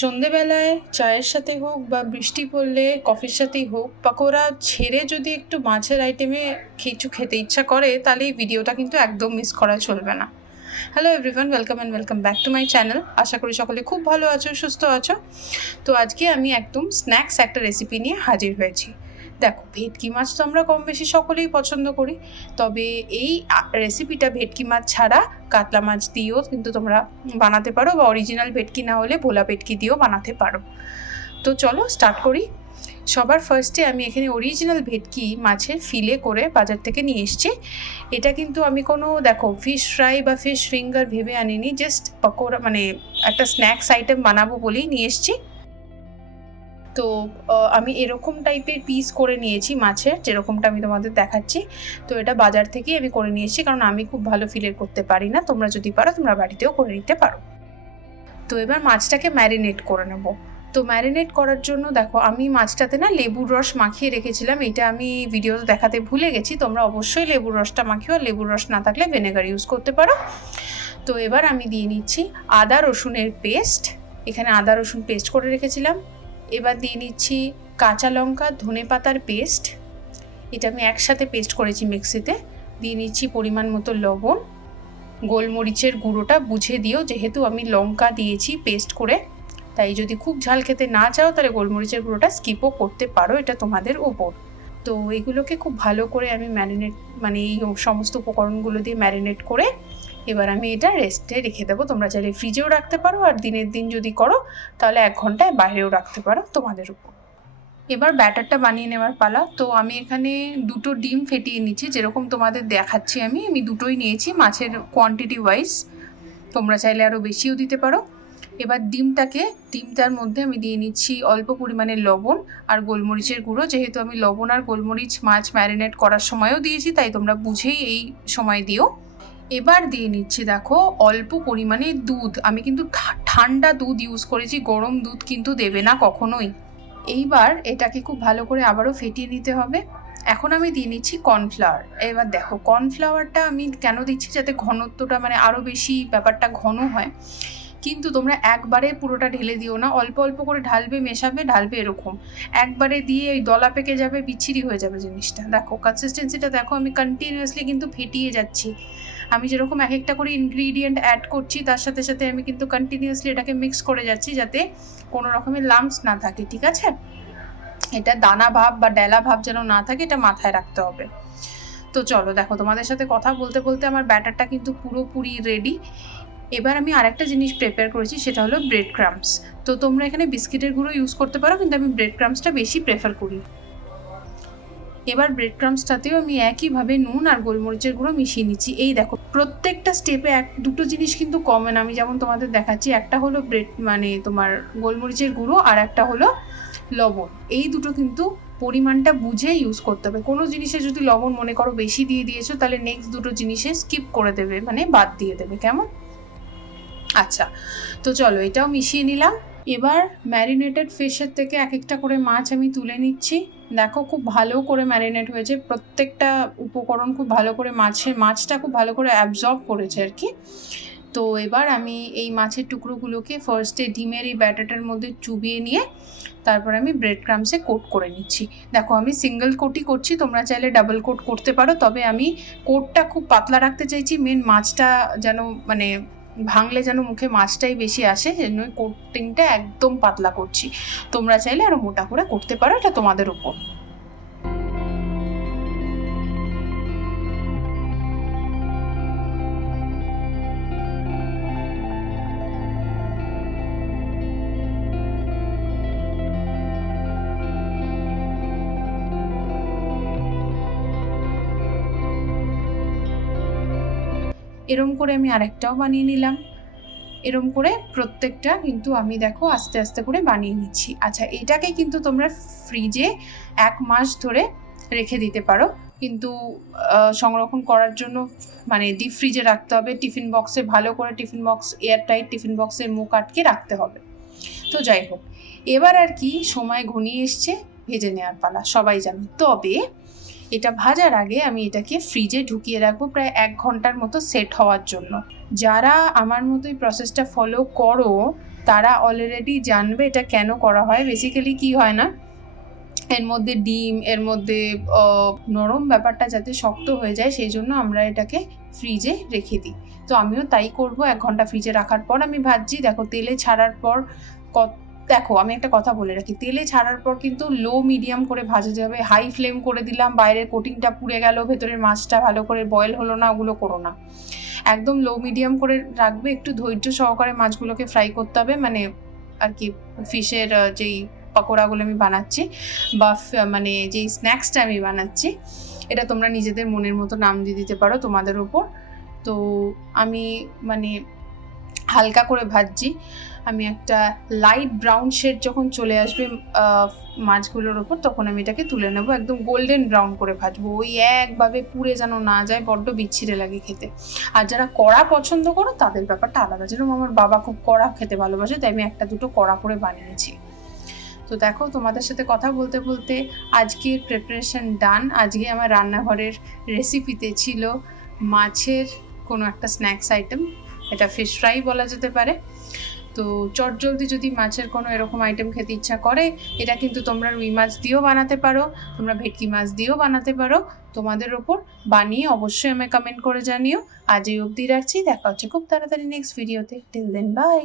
সন্ধেবেলায় চায়ের সাথে হোক বা বৃষ্টি পড়লে কফির সাথেই হোক, পকোড়া ছেড়ে যদি একটু মাছের আইটেমে কিছু খেতে ইচ্ছা করে, তাহলে এই ভিডিওটা কিন্তু একদম মিস করা চলবে না। Hello everyone, welcome back to my channel. আশা করি সকলে খুব ভালো আছো, সুস্থ আছো। তো আজকে আমি একদম স্ন্যাক্স একটা রেসিপি নিয়ে হাজির হয়েছি। দেখো, ভেটকি মাছ তো আমরা কম বেশি সকলেই পছন্দ করি, তবে এই রেসিপিটা ভেটকি মাছ ছাড়া কাতলা মাছ দিয়েও কিন্তু তোমরা বানাতে পারো, বা অরিজিনাল ভেটকি না হলে ভোলা ভেটকি দিয়েও বানাতে পারো। তো চলো স্টার্ট করি। সবার ফার্স্টে আমি এখানে অরিজিনাল ভেটকি মাছের ফিলে করে বাজার থেকে নিয়ে এসেছি। এটা কিন্তু আমি কোনো দেখো ফিশ ফ্রাই বা ফিশ ফিঙ্গার ভেবে আনিনি, জাস্ট পকোড়া মানে একটা স্ন্যাক্স আইটেম বানাবো বলেই নিয়ে এসেছি। তো আমি এরকম টাইপের পিস করে নিয়েছি মাছের, যেরকমটা আমি তোমাদের দেখাচ্ছি। তো এটা বাজার থেকেই আমি করে নিয়েছি, কারণ আমি খুব ভালো ফিলের করতে পারি না। তোমরা যদি পারো তোমরা বাড়িতেও করে নিতে পারো। তো এবার মাছটাকে ম্যারিনেট করে নেব। তো ম্যারিনেট করার জন্য দেখো, আমি মাছটাতে না লেবুর রস মাখিয়ে রেখেছিলাম। এটা আমি ভিডিওতে দেখাতে ভুলে গেছি। তোমরা অবশ্যই লেবুর রসটা মাখিও, আর লেবুর রস না থাকলে ভিনেগার ইউজ করতে পারো। তো এবার আমি দিয়ে নিচ্ছি আদা রসুনের পেস্ট। এখানে আদা রসুন পেস্ট করে রেখেছিলাম। এবার দিয়ে নিচ্ছি কাঁচা লঙ্কা ধনে পাতার পেস্ট। এটা আমি একসাথে পেস্ট করেছি মিক্সিতে। দিয়ে নিচ্ছি পরিমাণ মতো লবণ। গোলমরিচের গুঁড়োটা বুঝে দিও, যেহেতু আমি লঙ্কা দিয়েছি পেস্ট করে, তাই যদি খুব ঝাল খেতে না চাও তাহলে গোলমরিচের গুঁড়োটা স্কিপও করতে পারো, এটা তোমাদের ওপর। তো এগুলোকে খুব ভালো করে আমি ম্যারিনেট এই সমস্ত উপকরণগুলো দিয়ে ম্যারিনেট করে এবার আমি এটা রেস্টে রেখে দেবো। তোমরা চাইলে ফ্রিজেও রাখতে পারো, আর দিনের দিন যদি করো তাহলে 1 ঘন্টায় বাইরেও রাখতে পারো, তোমাদের উপর। এবার ব্যাটারটা বানিয়ে নেওয়ার পালা। তো আমি এখানে 2টো ডিম ফেটিয়ে নিচ্ছি, যেরকম তোমাদের দেখাচ্ছি আমি দুটোই নিয়েছি মাছের কোয়ান্টিটি ওয়াইজ। তোমরা চাইলে আরও বেশিও দিতে পারো। এবার ডিমটার মধ্যে আমি দিয়ে নিচ্ছি অল্প পরিমাণে লবণ আর গোলমরিচের গুঁড়ো। যেহেতু আমি লবণ আর গোলমরিচ মাছ ম্যারিনেট করার সময়ও দিয়েছি, তাই তোমরা বুঝেই এই সময় দিও। এবার দিয়ে নিচ্ছি দেখো অল্প পরিমাণে দুধ। আমি কিন্তু ঠান্ডা দুধ ইউজ করেছি, গরম দুধ কিন্তু দেবে না কখনোই। এইবার এটাকে খুব ভালো করে আবারও ফেটিয়ে নিতে হবে। এখন আমি দিয়ে নিচ্ছি কর্নফ্লাওয়ার। এবার দেখো, কর্নফ্লাওয়ারটা আমি কেন দিচ্ছি, যাতে ঘনত্বটা আরও বেশি ব্যাপারটা ঘন হয়। কিন্তু তোমরা একবারে পুরোটা ঢেলে দিও না, অল্প অল্প করে ঢালবে, মেশাবে, ঢালবে। এরকম একবারে দিয়ে ওই দলা পেকে যাবে, বিচ্ছিরি হয়ে যাবে জিনিসটা। দেখো কনসিস্টেন্সিটা দেখো, আমি কন্টিনিউয়াসলি কিন্তু ফেটিয়ে যাচ্ছি। আমি যেরকম এক একটা করে ইনগ্রিডিয়েন্ট অ্যাড করছি, তার সাথে সাথে আমি কিন্তু কন্টিনিউয়াসলি এটাকে মিক্স করে যাচ্ছি, যাতে কোনো রকমের লাম্পস না থাকে, ঠিক আছে? এটা দানা ভাব বা ডেলা ভাব যেন না থাকে, এটা মাথায় রাখতে হবে। তো চলো দেখো, তোমাদের সাথে কথা বলতে বলতে আমার ব্যাটারটা কিন্তু পুরোপুরি রেডি। এবার আমি আরেকটা জিনিস প্রিপেয়ার করেছি, সেটা হলো ব্রেড ক্রাম্বস। তো তোমরা এখানে বিস্কিটের গুঁড়ো ইউজ করতে পারো, কিন্তু আমি ব্রেড ক্রাম্বসটা বেশি প্রেফার করি। এবার ব্রেড ক্রাম্বসটাতেও আমি একইভাবে নুন আর গোলমরিচের গুঁড়ো মিশিয়ে নিচ্ছি। এই দেখো, প্রত্যেকটা স্টেপে দুটো জিনিস কিন্তু কমন। আমি যেমন তোমাদের দেখাচ্ছি, একটা হলো ব্রেড তোমার গোলমরিচের গুঁড়ো, আর একটা হলো লবণ। এই দুটো কিন্তু পরিমাণটা বুঝে ইউজ করতে হবে। কোনো জিনিসে যদি লবণ মনে করো বেশি দিয়ে দিয়েছো, তাহলে নেক্সট দুটো জিনিসে স্কিপ করে দেবে, বাদ দিয়ে দেবে, কেমন? আচ্ছা, তো চলো এটাও মিশিয়ে নিলাম। এবার ম্যারিনেটেড ফিশের থেকে এক একটা করে মাছ আমি তুলে নিচ্ছি। দেখো, খুব ভালো করে ম্যারিনেট হয়েছে, প্রত্যেকটা উপকরণ খুব ভালো করে মাছটা খুব ভালো করে অ্যাবজর্ব করেছে আর কি। তো এবার আমি এই মাছের টুকরোগুলোকে ফার্স্টে ডিমের এই ব্যাটারটার মধ্যে চুবিয়ে নিয়ে তারপর আমি ব্রেড ক্রাম্বসে কোট করে নিচ্ছি। দেখো, আমি সিঙ্গেল কোটই করছি, তোমরা চাইলে ডাবল কোট করতে পারো, তবে আমি কোটটা খুব পাতলা রাখতে চাইছি। মেন মাছটা যেন ভাঙলে যেন মুখে মাছটাই বেশি আসে, সেজন্য কোটিংটা একদম পাতলা করছি। তোমরা চাইলে আরও মোটা করে করতে পারো, এটা তোমাদের উপর। এরম করে আমি আরেকটাও বানিয়ে নিলাম। এরম করে প্রত্যেকটা কিন্তু আমি দেখো আস্তে আস্তে করে বানিয়ে নিচ্ছি। আচ্ছা, এটাকে কিন্তু তোমরা ফ্রিজে 1 মাস ধরে রেখে দিতে পারো, কিন্তু সংরক্ষণ করার জন্য ডিপ ফ্রিজে রাখতে হবে। টিফিন বক্সে ভালো করে, এয়ারটাইট টিফিন বক্সের মুখ আটকে রাখতে হবে। তো যাই হোক, এবার আর কি সময় ঘনিয়ে এসছে ভেজে নেওয়ার পালা, সবাই জানো। তবে এটা ভাজার আগে আমি এটাকে ফ্রিজে ঢুকিয়ে রাখবো প্রায় 1 ঘন্টার মতো সেট হওয়ার জন্য। যারা আমার মতো এই প্রসেসটা ফলো করো, তারা অলরেডি জানবে এটা কেন করা হয়। বেসিক্যালি কি হয় না, এর মধ্যে ডিম, এর মধ্যে নরম ব্যাপারটা যাতে শক্ত হয়ে যায় সেই জন্য আমরা এটাকে ফ্রিজে রেখে দিই। তো আমিও তাই করব। 1 ঘন্টা ফ্রিজে রাখার পর আমি ভাজছি। দেখো তেলে ছাড়ার পর দেখো আমি একটা কথা বলে রাখি, তেলে ছাড়ার পর কিন্তু লো মিডিয়াম করে ভাজা যাবে। হাই ফ্লেম করে দিলাম, বাইরের কোটিংটা পুড়ে গেল, ভেতরের মাছটা ভালো করে বয়েল হলো না, ওগুলো করো না। একদম লো মিডিয়াম করে রাখবে, একটু ধৈর্য সহকারে মাছগুলোকে ফ্রাই করতে হবে, মানে আর কি ফিশের যেই পকোড়াগুলো আমি বানাচ্ছি বা মানে যেই স্ন্যাক্সটা আমি বানাচ্ছি, এটা তোমরা নিজেদের মনের মতো নাম দিয়ে দিতে পারো, তোমাদের ওপর। তো আমি মানে হালকা করে ভাজছি। আমি একটা লাইট ব্রাউন শেড যখন চলে আসবে মাছগুলোর ওপর, তখন আমি এটাকে তুলে নেবো। একদম গোল্ডেন ব্রাউন করে ভাজবো, ওই একভাবে পুড়ে যেন না যায়, বড্ড বিচ্ছিরে লাগে খেতে। আর যারা কড়া পছন্দ করো তাদের ব্যাপারটা আলাদা, যেরকম আমার বাবা খুব কড়া খেতে ভালোবাসে, তাই আমি 1-2 কড়া করে বানিয়েছি। তো দেখো তোমাদের সাথে কথা বলতে বলতে আজকের প্রিপারেশন ডান। আজকে আমার রান্নাঘরের রেসিপিতে ছিল মাছের কোনো একটা স্ন্যাক্স আইটেম, এটা ফিশ ফ্রাই বলা যেতে পারে। তো চটজলদি যদি মাছের কোনো এরকম আইটেম খেতে ইচ্ছা করে, এটা কিন্তু তোমরা রুই মাছ দিয়েও বানাতে পারো, তোমরা ভেটকি মাছ দিয়েও বানাতে পারো, তোমাদের ওপর। বানিয়ে অবশ্যই আমায় কমেন্ট করে জানিও। আজ এই অবধি রাখছি, দেখা হচ্ছে খুব তাড়াতাড়ি নেক্সট ভিডিওতে। Till then by.